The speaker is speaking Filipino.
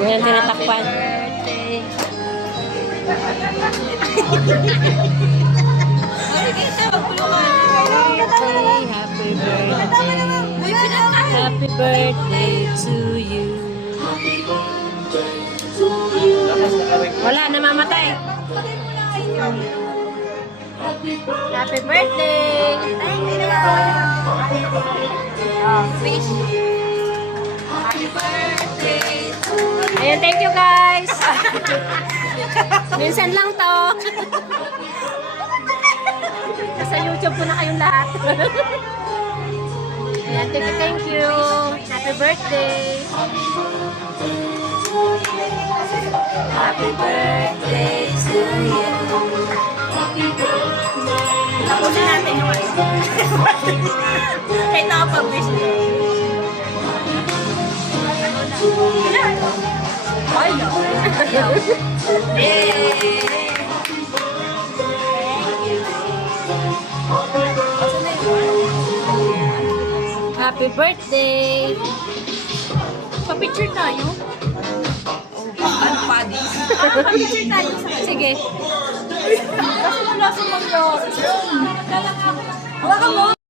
Ngayon, tinatakpan. Happy birthday to you. Wala, namamatay. Happy birthday. Thank you. Fish. Happy birthday to you. Ayan, thank you guys. Minsan lang to. Nasa YouTube ko na kayong lahat. Ayan, thank you. Happy birthday. Happy birthday to you. Tapusin natin yung ano. Kahit nakapag-wish niyo. Ay, no. Yay! Happy birthday! Pa-picture tayo? Ano pa, di? Pa-picture tayo. Sige. Kasi wala sa mga. Hawakan mo.